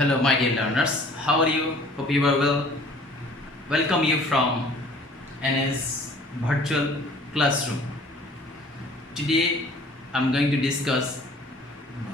Hello, my dear learners. How are you? Hope you are well. Welcome you from NS Virtual Classroom. Today, I'm going to discuss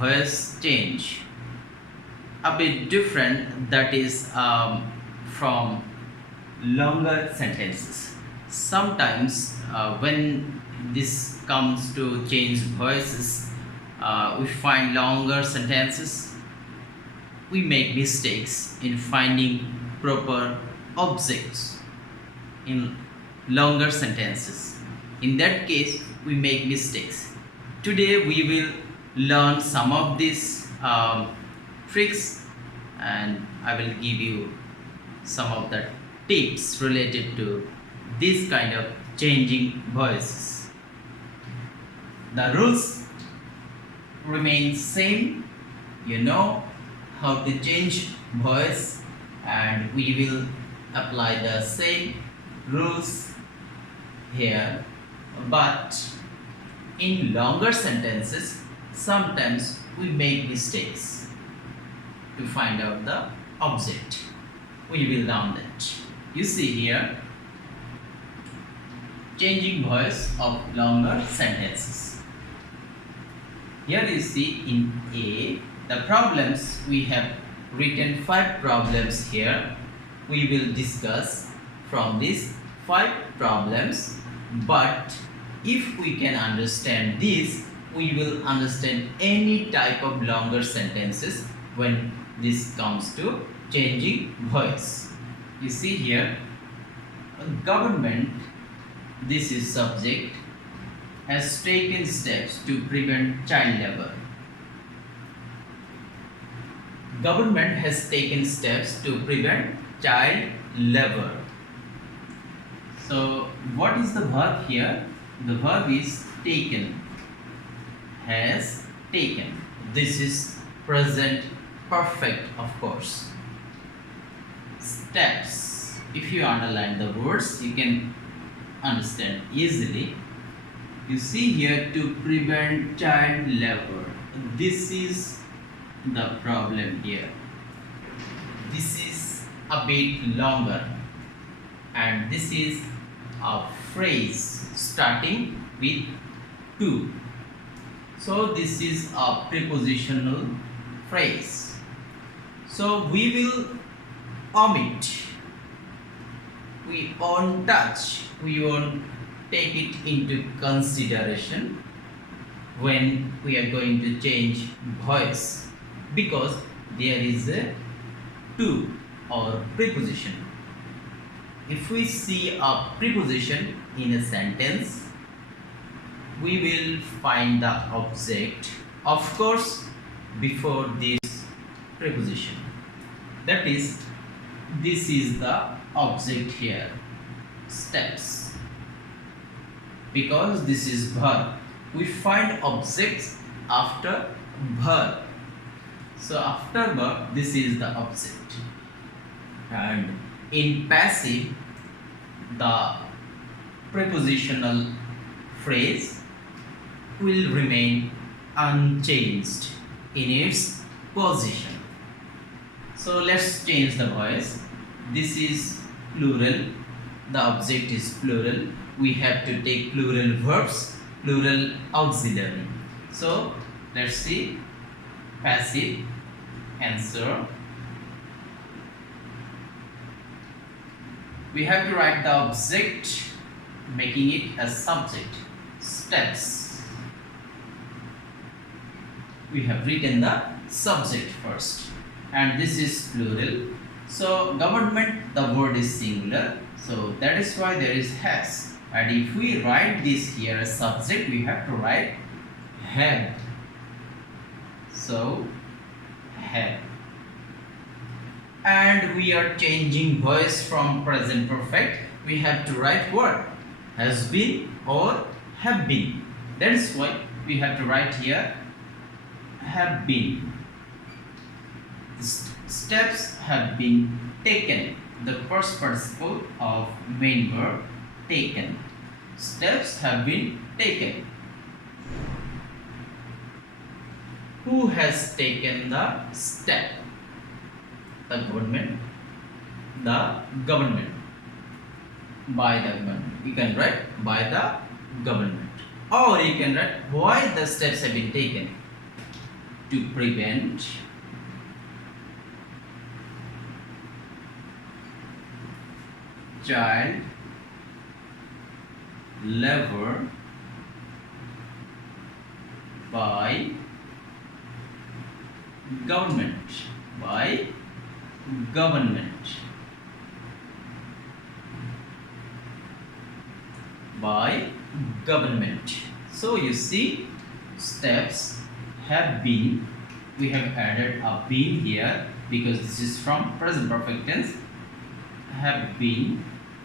voice change. A bit different, that is from longer sentences. Sometimes, when this comes to change voices, we find longer sentences. We make mistakes in finding proper objects in longer sentences. In that case, we make mistakes. Today, we will learn some of these tricks, and I will give you some of the tips related to this kind of changing voices. The rules remain same. You know how to change voice, and we will apply the same rules here, but in longer sentences sometimes we make mistakes to find out the object. We will learn that. You see here, changing voice of longer sentences. Here you see in A the problems. We have written 5 problems here. We will discuss from these 5 problems, but if we can understand this, we will understand any type of longer sentences when this comes to changing voice. You see here, government, this is subject, has taken steps to prevent child labor. Government has taken steps to prevent child labor. So what is the verb here? The verb is taken, has taken. This is present perfect, of course. Steps. If you underline the words, you can understand easily. You see here, to prevent child labor. This is the problem here. This is a bit longer, and this is a phrase starting with to. So this is a prepositional phrase. So we will omit, we won't touch, we won't take it into consideration when we are going to change voice, because there is a to or preposition. If we see a preposition in a sentence, we will find the object, of course, before this preposition. That is, this is the object here, steps. Because this is verb, we find objects after verb. So after verb, this is the object. And in passive, the prepositional phrase will remain unchanged in its position. So let's change the voice. This is plural, the object is plural. We have to take plural verbs, plural auxiliary. So let's see, passive, answer. We have to write the object, making it a subject, steps. We have written the subject first, and this is plural. So government, the word is singular, so that is why there is has. And if we write this here as subject, we have to write have. So have. And we are changing voice from present perfect. We have to write what? Has been or have been. That is why we have to write here have been. Steps have been taken. The first participle of main verb, taken. Steps have been taken. Who has taken the step? the government, the government, by the government. You can write by the government, or you can write why the steps have been taken to prevent child labor by government, by government, by government. So you see, steps have been, we have added a been here because this is from present perfect tense, have been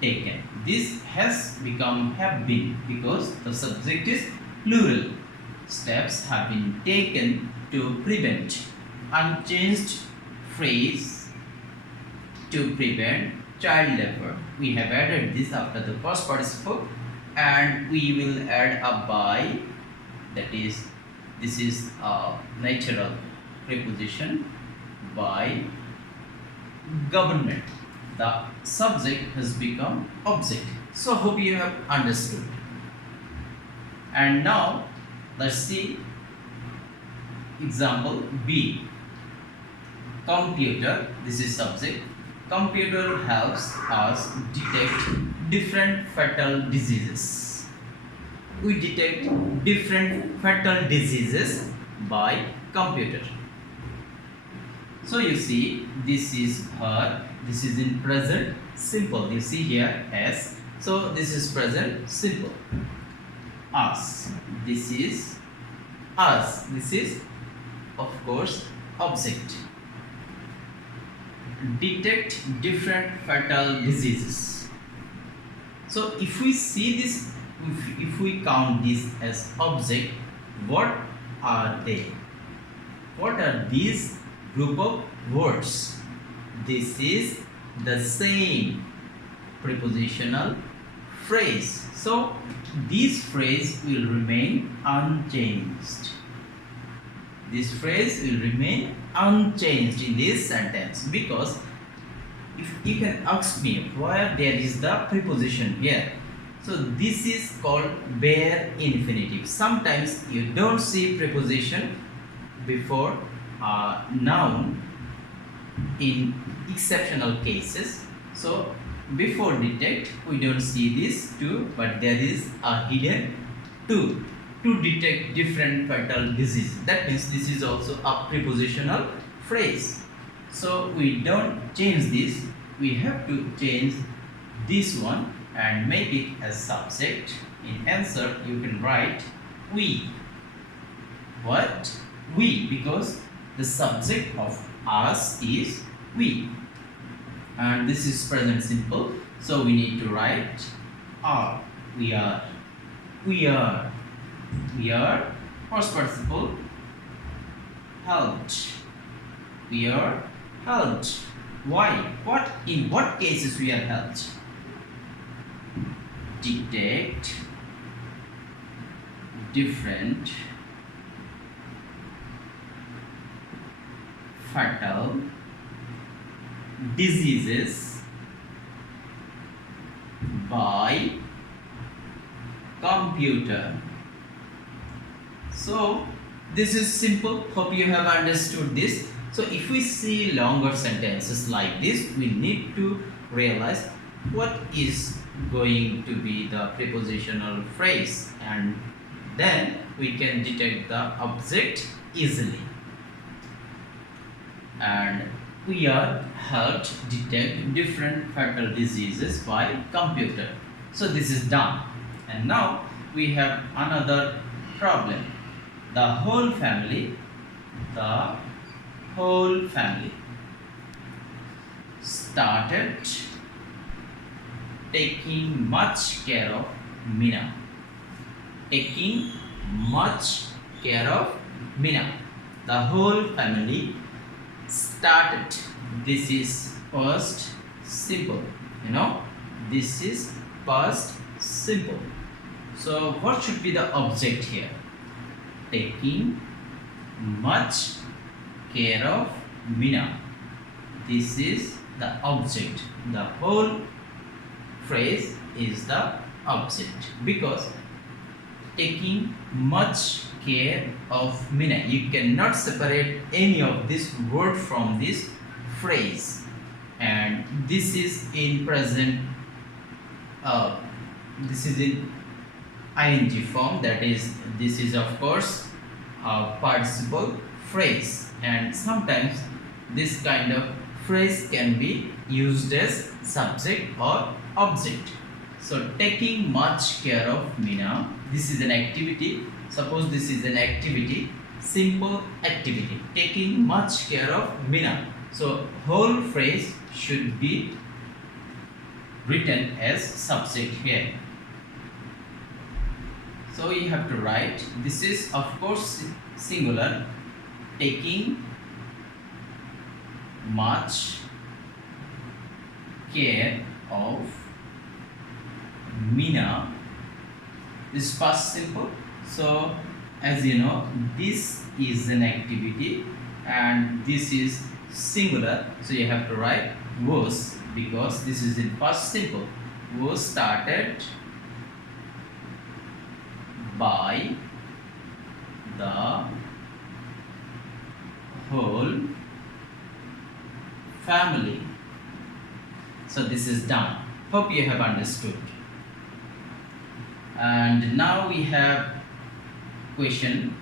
taken. This has become have been because the subject is plural. Steps have been taken to prevent. Unchanged phrase, to prevent child labor. We have added this after the past participle, and we will add a by, that is, this is a natural preposition, by government. The subject has become object. So hope you have understood. And now let's see example B. Computer, this is subject. Computer helps us detect different fatal diseases. We detect different fatal diseases by computer. So you see, this is her, this is in present simple. You see here S. So this is present simple. Us. This is us. This is, of course, object. Detect different fatal diseases. So if we see this, if we count this as object, what are they? What are these group of words? This is the same prepositional phrase. So this phrase will remain unchanged. This phrase will remain unchanged in this sentence, because if you can ask me where there is the preposition here, so this is called bare infinitive. Sometimes you don't see preposition before noun in exceptional cases. So before detect we don't see this to, but there is a hidden to detect different fatal disease. That means this is also a prepositional phrase. So we don't change this, we have to change this one and make it as subject. In answer you can write we. What? We, because the subject of us is we, and this is present simple, so we need to write are. We are, we are, we are past participle helped. We are helped. Why? What? In what cases we are helped? Detect different fatal diseases by computer. So this is simple. Hope you have understood this. So if we see longer sentences like this, we need to realize what is going to be the prepositional phrase, and then we can detect the object easily. And we are helped detect different fatal diseases by computer. So this is done. And now we have another problem. The whole family started taking much care of Mina. Taking much care of Mina. The whole family started. This is past simple. You know, this is past simple. So what should be the object here? Taking much care of Mina. this is the object. The whole phrase is the object, because taking much care of Mina. You cannot separate any of this word from this phrase, and this is in present. This is in ing form. That is, this is of course a participle phrase, and sometimes this kind of phrase can be used as subject or object. So taking much care of Mina. This is an activity. Suppose this is an activity, simple activity, taking much care of Mina. So whole phrase should be written as subject here. So you have to write, this is of course singular, taking much care of Mina. This is past simple. So as you know, this is an activity and this is singular, so you have to write was, because this is in past simple. Was started by the whole family. So this is done. Hope you have understood. And now we have question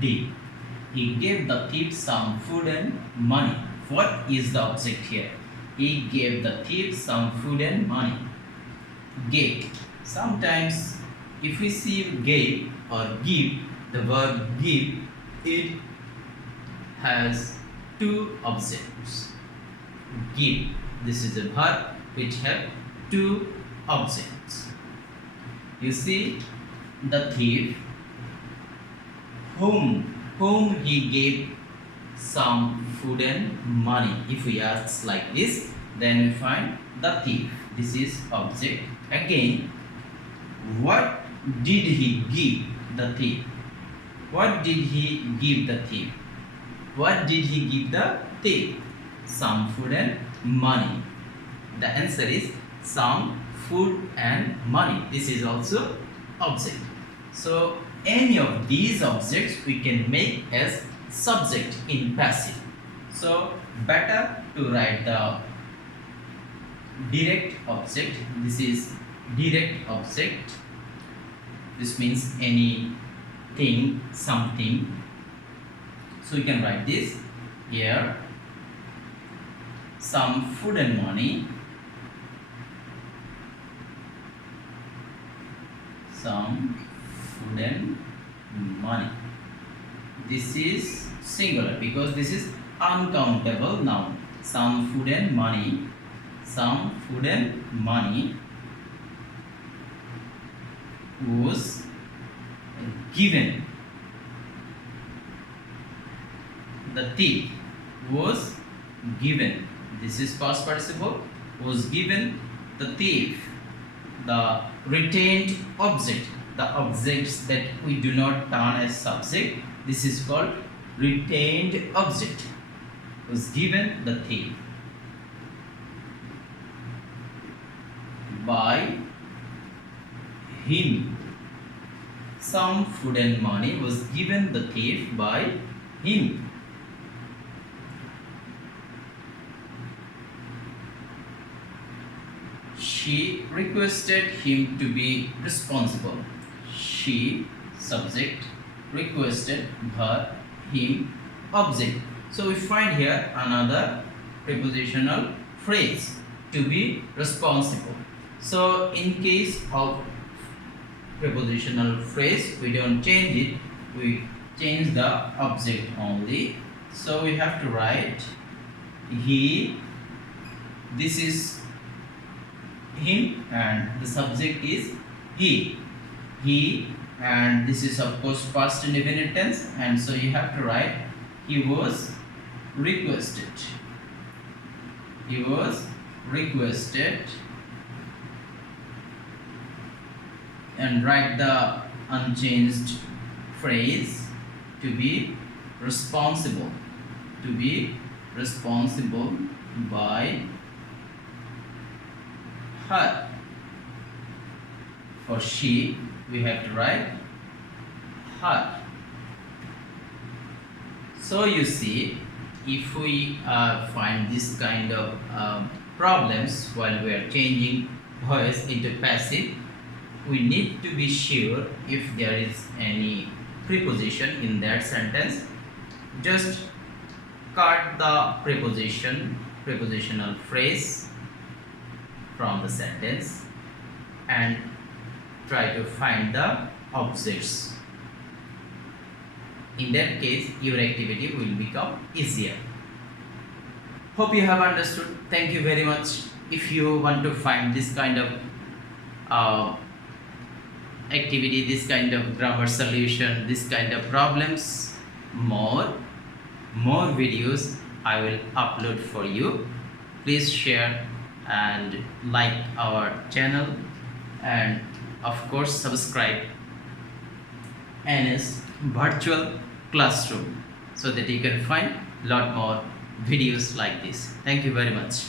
D. He gave the thief some food and money. What is the object here? He gave the thief some food and money. Gave. Sometimes if we see gave or give, the verb give, it has two objects. Give. This is a verb which have two objects. You see, the thief whom he gave some food and money. If we ask like this, then we find the thief. This is object. Again, what did he give the thief? What did he give the thief? What did he give the thief? Some food and money. The answer is some food and money. This is also object. So any of these objects we can make as subject in passive. So better to write the direct object. This is direct object. This means anything, something. So you can write this here. Some food and money. Some food and money. This is singular because this is uncountable noun. Some food and money. Some food and money was given. The thief was given. This is past participle. Was given the thief. The retained object. The objects that we do not turn as subject. This is called retained object. Was given the thief. By him. Some food and money was given the thief by him. She requested him to be responsible. She, subject, requested her, him, object. So we find here another prepositional phrase, to be responsible. So in case of prepositional phrase, we don't change it, we change the object only. So we have to write he, this is him and the subject is he. He, and this is of course past indefinite tense, and so you have to write he was requested. He was requested, and write the unchanged phrase to be responsible. To be responsible by her. For she, we have to write her. So you see, if we find this kind of problems while we are changing voice into passive, we need to be sure if there is any preposition in that sentence. Just cut the prepositional phrase from the sentence and try to find the objects. In that case, your activity will become easier. Hope you have understood. Thank you very much. If you want to find this kind of activity, this kind of grammar solution, this kind of problems, more videos I will upload for you. Please share and like our channel, and of course subscribe NS Virtual Classroom so that you can find lot more videos like this. Thank you very much.